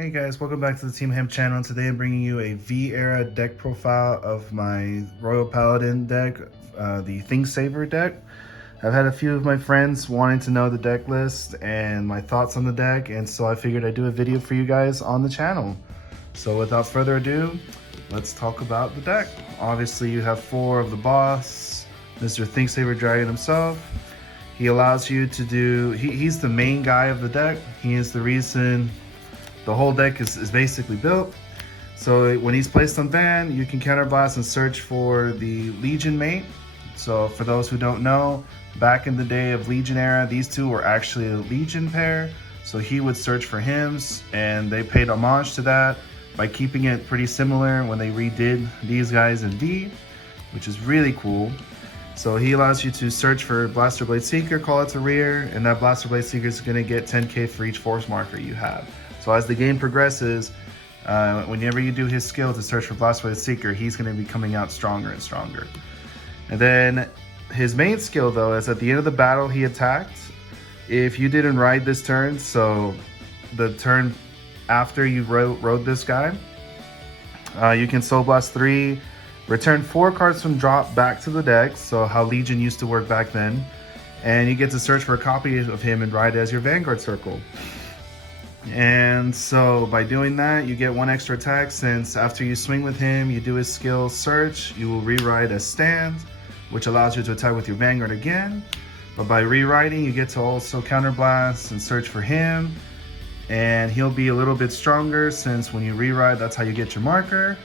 Hey guys, welcome back to the Team Hemp channel. Today I'm bringing you a V-era deck profile of my Royal Paladin deck, the Thing Saver deck. I've had a few of my friends wanting to know the deck list and my thoughts on the deck, and so I figured I'd do a video for you guys on the channel. So without further ado, let's talk about the deck. Obviously you have 4 of the boss, Mr. Thing Saver Dragon himself. He allows you to do, he's the main guy of the deck. He is the reason the whole deck is basically built. So when he's placed on ban, you can counterblast and search for the Legion mate. So for those who don't know, back in the day of Legion era, these two were actually a Legion pair. So he would search for hymns, and they paid homage to that by keeping it pretty similar when they redid these guys in D, which is really cool. So he allows you to search for Blaster Blade Seeker, call it to rear, and that Blaster Blade Seeker is going to get 10k for each force marker you have. So as the game progresses, whenever you do his skill to search for Blaster Blade Seeker, he's going to be coming out stronger and stronger. And then his main skill though is at the end of the battle he attacked. If you didn't ride this turn, so the turn after you rode this guy, you can Soul Blast 3, return 4 cards from drop back to the deck, so how Legion used to work back then, and you get to search for a copy of him and ride as your Vanguard Circle. And so by doing that, you get 1 extra attack, since after you swing with him, you do his skill search, you will rewrite as stand, which allows you to attack with your Vanguard again. But by rewriting, you get to also counterblast and search for him, and he'll be a little bit stronger, since when you rewrite, that's how you get your marker.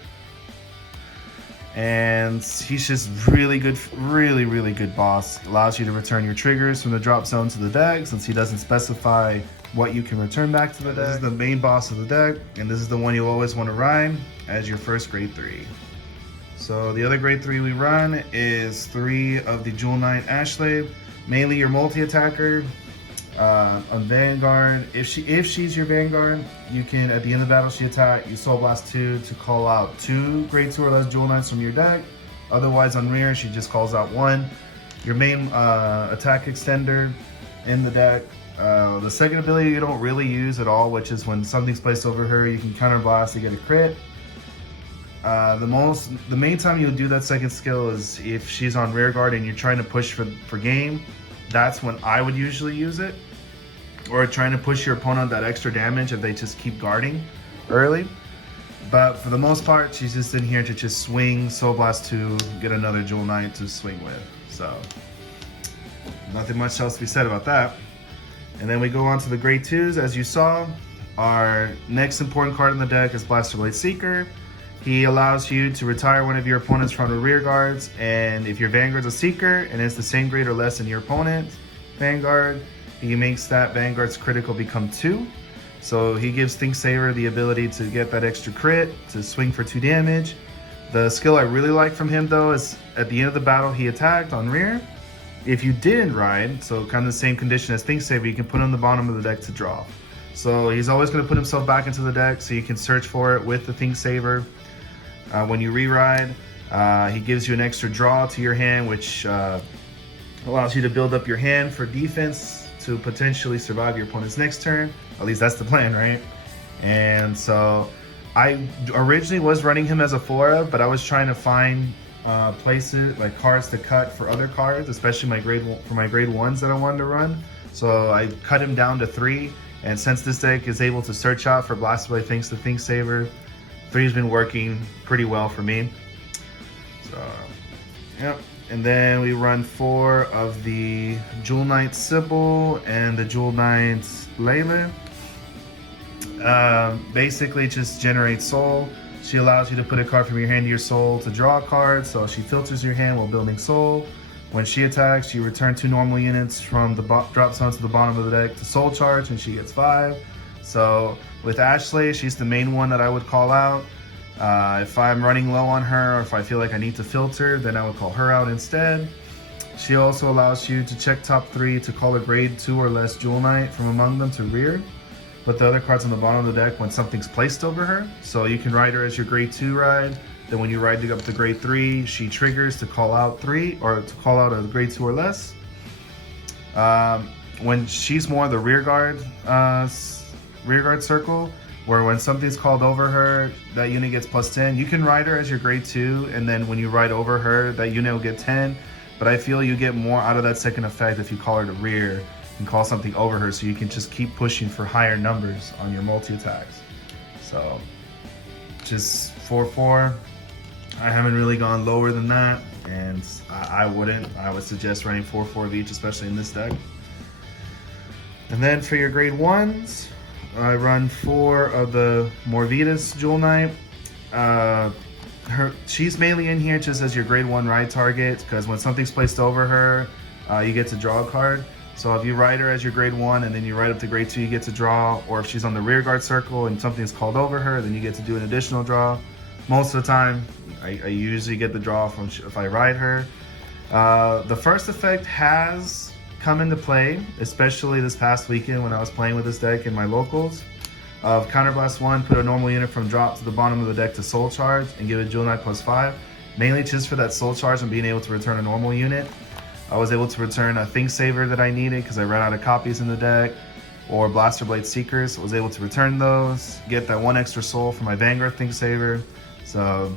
And he's just really good, really good boss. Allows you to return your triggers from the drop zone to the deck, since he doesn't specify what you can return back to the deck. This is the main boss of the deck, and this is the one you always want to ride as your first grade 3. So the other grade 3 we run is 3 of the Jewel Knight Ashley, mainly your multi-attacker. On Vanguard, if she's your Vanguard, you can, at the end of the battle she attack, you Soul Blast 2 to call out 2 grade 2 or less Jewel Knights from your deck. Otherwise on rear, she just calls out 1. Your main attack extender in the deck. The second ability you don't really use at all, which is when something's placed over her, you can counterblast to get a crit. The main time you'll do that second skill is if she's on rear guard and you're trying to push for game. That's when I would usually use it, or trying to push your opponent that extra damage if they just keep guarding early. But for the most part, she's just in here to just swing, Soul Blast 2, get another Jewel Knight to swing with. So nothing much else to be said about that. And then we go on to the grade 2s. As you saw, our next important card in the deck is Blaster Blade Seeker. He allows you to retire one of your opponent's front or rear guards, and if your Vanguard's a Seeker and it's the same grade or less than your opponent's Vanguard, he makes that Vanguard's critical become 2. So he gives Thing Saver the ability to get that extra crit, to swing for 2 damage. The skill I really like from him though is at the end of the battle he attacked on rear. If you didn't ride, so kind of the same condition as Thing Saver, you can put him on the bottom of the deck to draw. So he's always going to put himself back into the deck, so you can search for it with the Thing Saver. When you re-ride, he gives you an extra draw to your hand, which allows you to build up your hand for defense to potentially survive your opponent's next turn. At least that's the plan, right? And so I originally was running him as a Flora, but I was trying to find places, like cards to cut for other cards, especially my grade 1s that I wanted to run. So I cut him down to 3, and since this deck is able to search out for Blaster Blade thanks to Thing Saver, 3's been working pretty well for me. So, yep. And then we run 4 of the Jewel Knight Sybil and the Jewel Knight Layla. Basically just generates soul. She allows you to put a card from your hand to your soul to draw a card, so she filters your hand while building soul. When she attacks, you return 2 normal units from the drop zone to the bottom of the deck to soul charge, and she gets 5. So with Ashley, she's the main one that I would call out. If I'm running low on her, or if I feel like I need to filter, then I would call her out instead. She also allows you to check top 3 to call a grade 2 or less Jewel Knight from among them to rear. Put the other cards on the bottom of the deck when something's placed over her. So you can ride her as your grade 2 ride. Then when you ride up to grade 3, she triggers to call out 3, or to call out a grade 2 or less. When she's more the rear guard circle, where when something's called over her, that unit gets plus 10. You can ride her as your grade 2, and then when you ride over her, that unit will get 10. But I feel you get more out of that second effect if you call her to rear and call something over her, so you can just keep pushing for higher numbers on your multi-attacks. So just 4-4. I haven't really gone lower than that, and I wouldn't. I would suggest running 4-4 of each, especially in this deck. And then for your grade 1s, I run 4 of the Morvitas Jewel Knight. She's mainly in here just as your grade 1 ride target, because when something's placed over her, you get to draw a card. So if you ride her as your grade 1 and then you ride up to grade 2, you get to draw. Or if she's on the rear guard circle and something's called over her, then you get to do an additional draw. Most of the time, I usually get the draw from if I ride her. The first effect has come into play, especially this past weekend when I was playing with this deck in my locals. Of Counterblast 1, put a normal unit from drop to the bottom of the deck to soul charge and give it Jewel Knight +5. Mainly just for that soul charge and being able to return a normal unit. I was able to return a Think Saver that I needed because I ran out of copies in the deck, or Blaster Blade Seekers. I was able to return those, get that 1 extra soul for my Vanguard Think Saver. So,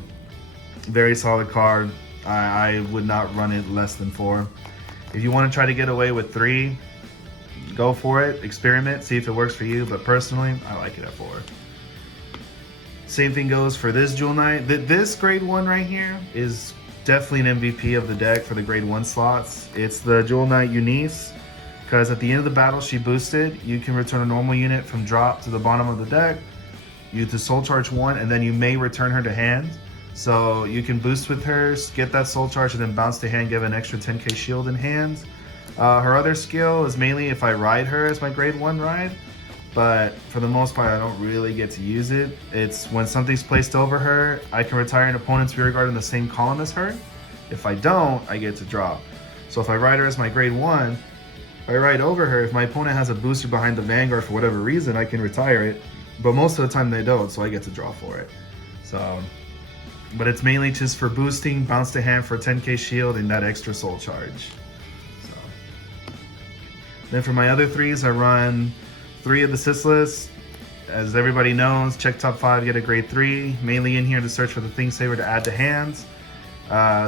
very solid card. I would not run it less than 4. If you want to try to get away with 3, go for it, experiment, see if it works for you, but personally, I like it at 4. Same thing goes for this Jewel Knight. This grade 1 right here is definitely an MVP of the deck for the grade 1 slots. It's the Jewel Knight Eunice, because at the end of the battle she boosted, you can return a normal unit from drop to the bottom of the deck, you to soul charge 1, and then you may return her to hand. So you can boost with her, get that soul charge, and then bounce to hand, give an extra 10k shield in hand. Her other skill is mainly if I ride her as my grade 1 ride, but for the most part I don't really get to use it. It's when something's placed over her, I can retire an opponent's rear guard in the same column as her. If I don't, I get to drop. So if I ride her as my grade 1, if I ride over her, if my opponent has a booster behind the Vanguard for whatever reason, I can retire it, but most of the time they don't, so I get to draw for it. So, but it's mainly just for boosting, bounce to hand for a 10k shield and that extra soul charge. Then for my other 3s, I run 3 of the Sisylas. As everybody knows, check top 5, get a grade 3. Mainly in here to search for the Think Saver to add to hands.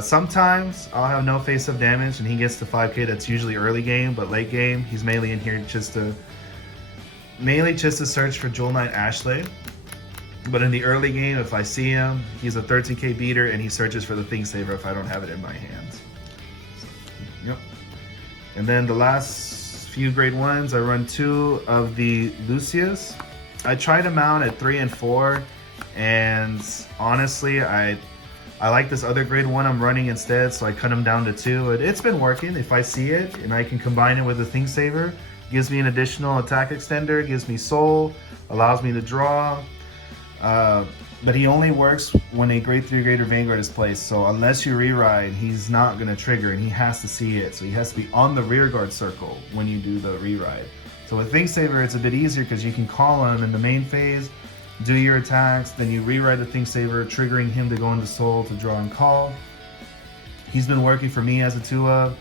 Sometimes I'll have no face-up damage and he gets to 5k. That's usually early game, but late game, he's mainly in here just to search for Jewel Knight Ashley. But in the early game, if I see him, he's a 13k beater and he searches for the Think Saver if I don't have it in my hands. So, yep. And then the last few grade 1s, I run 2 of the Lucius. I try to mount at 3 and 4, and honestly, I like this other grade 1 I'm running instead, so I cut them down to 2. It's been working. If I see it and I can combine it with the Think Saver, gives me an additional attack extender, gives me soul, allows me to draw. But he only works when a grade 3 greater Vanguard is placed, so unless you re-ride, he's not going to trigger and he has to see it. So he has to be on the rear guard circle when you do the re-ride. So with Think Saver, it's a bit easier because you can call him in the main phase, do your attacks, then you re-ride the Think Saver, triggering him to go into soul to draw and call. He's been working for me as a 2-of,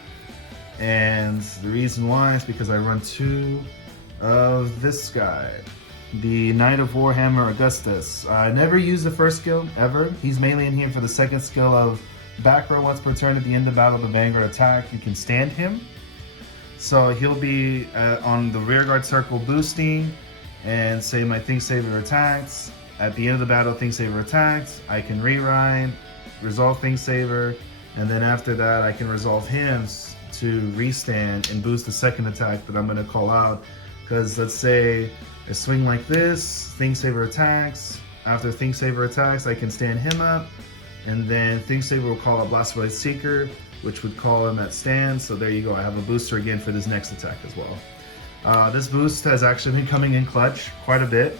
and the reason why is because I run 2 of this guy. The Knight of Warhammer Augustus. I never use the first skill, ever. He's mainly in here for the second skill of back row once per turn at the end of battle, the Vanguard attack. You can stand him. So he'll be on the rear guard circle boosting, and say my Think Saver attacks. At the end of the battle, Think Saver attacks. I can re-ride, resolve Think Saver, and then after that I can resolve him to restand and boost the second attack that I'm going to call out. Because let's say a swing like this, Think Saver attacks. After Think Saver attacks, I can stand him up, and then Think Saver will call a Blaster Blade Seeker, which would call him at stand. So there you go, I have a booster again for this next attack as well. This boost has actually been coming in clutch quite a bit,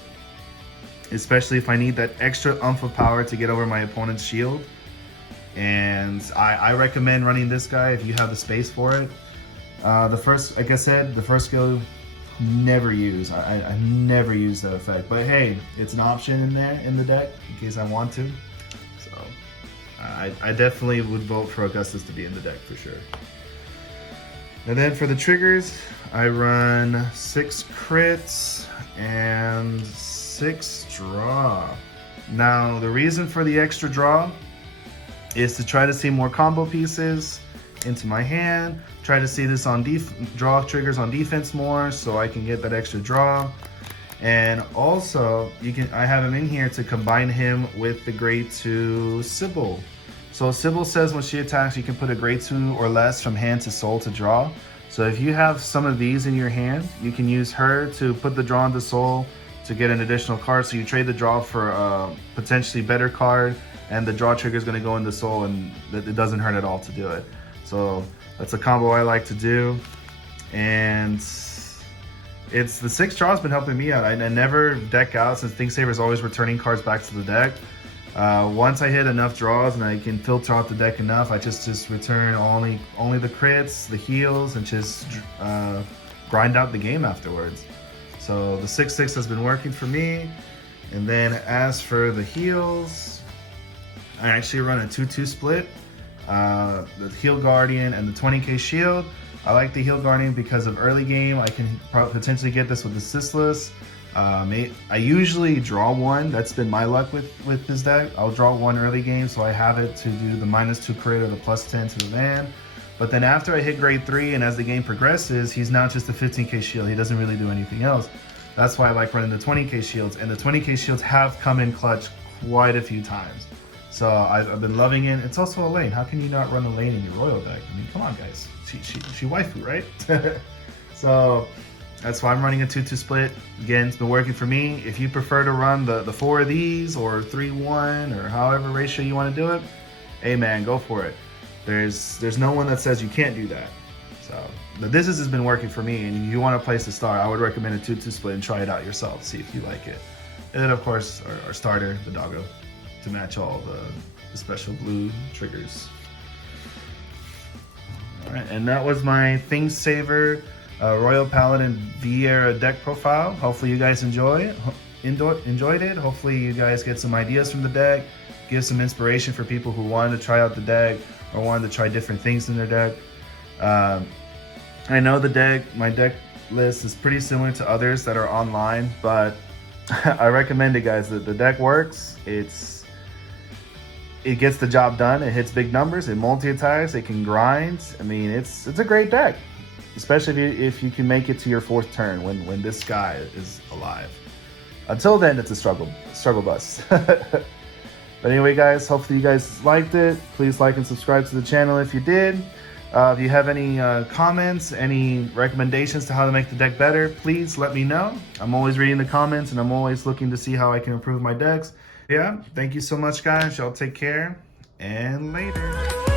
especially if I need that extra oomph of power to get over my opponent's shield. And I recommend running this guy if you have the space for it. Like I said, the first skill, never use. I never use that effect, but hey, it's an option in there in the deck in case I want to. So I definitely would vote for Augustus to be in the deck for sure. And then for the triggers, I run 6 crits and 6 draw. Now, the reason for the extra draw is to try to see more combo pieces into my hand, try to see this on draw triggers on defense more so I can get that extra draw. And also, I have him in here to combine him with the grade 2 Sybil. So Sybil says when she attacks, you can put a grade 2 or less from hand to soul to draw. So if you have some of these in your hand, you can use her to put the draw into soul to get an additional card. So you trade the draw for a potentially better card, and the draw trigger is going to go into soul, and it doesn't hurt at all to do it. So that's a combo I like to do. And the 6 draw has been helping me out. I never deck out since Thinksaver is always returning cards back to the deck. Once I hit enough draws and I can filter out the deck enough, I just return only the crits, the heals, and just grind out the game afterwards. So the 6/6 has been working for me. And then as for the heals, I actually run a 2-2 split. The Heal Guardian and the 20k shield. I like the Heal Guardian because of early game. I can potentially get this with the Assistless. I usually draw one. That's been my luck with this deck. I'll draw one early game, so I have it to do the -2 crit or the +10 to the van. But then after I hit grade 3 and as the game progresses, he's not just a 15k shield. He doesn't really do anything else. That's why I like running the 20k shields. And the 20k shields have come in clutch quite a few times. So I've been loving it. It's also a lane. How can you not run a lane in your Royal deck? I mean, come on, guys. She waifu, right? So that's why I'm running a 2-2 split. Again, it's been working for me. If you prefer to run the 4 of these or 3-1 or however ratio you want to do it, hey man, go for it. There's no one that says you can't do that. So this has been working for me, and if you want to place a star, I would recommend a 2-2 split and try it out yourself, see if you like it. And then of course our starter, the doggo, to match all the special blue triggers. All right, and that was my Thinksaver Royal Paladin V-Era deck profile. Hopefully you guys enjoyed it. Hopefully you guys get some ideas from the deck, give some inspiration for people who wanted to try out the deck or wanted to try different things in their deck. I know my deck list is pretty similar to others that are online, but I recommend it, guys. The deck works. It gets the job done. It hits big numbers. It multi-attacks. It can grind. I mean, it's a great deck, especially if you can make it to your 4th turn when this guy is alive. Until then, it's a struggle bus. But anyway, guys, hopefully you guys liked it. Please like and subscribe to the channel if you did. If you have any comments, any recommendations to how to make the deck better, please let me know. I'm always reading the comments, and I'm always looking to see how I can improve my decks. Yeah, thank you so much, guys. Y'all take care, and later.